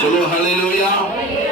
Hello, hallelujah.